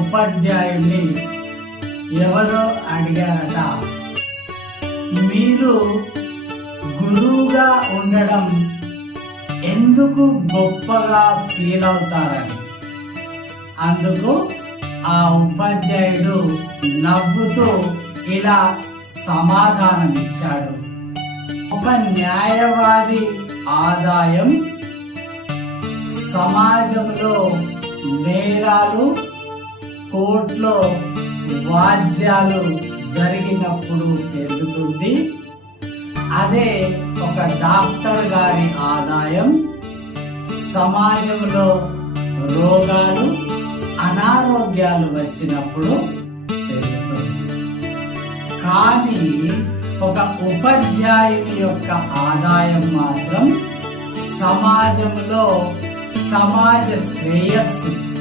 ఉపాధ్యాయుల్ని ఎవరో అడిగారట. మీరు గురువుగా ఉండడం ఎందుకు గొప్పగా ఫీల్ అవుతారని. అందుకు ఆ ఉపాధ్యాయుడు నవ్వుతూ ఇలా సమాధానం ఇచ్చాడు ఒక న్యాయవాది ఆదాయం సమాజంలో నేరాలు కోర్టులో వాద్యాలు జరిగినప్పుడు పెరుగుతుంది. అదే ఒక డాక్టర్ గారి ఆదాయం. సమాజంలో రోగాలు అనారోగ్యాలు వచ్చినప్పుడు పెరుగుతుంది. కానీ ఒక ఉపాధ్యాయుని యొక్క ఆదాయం మాత్రం సమాజంలో Samaria sem é assim.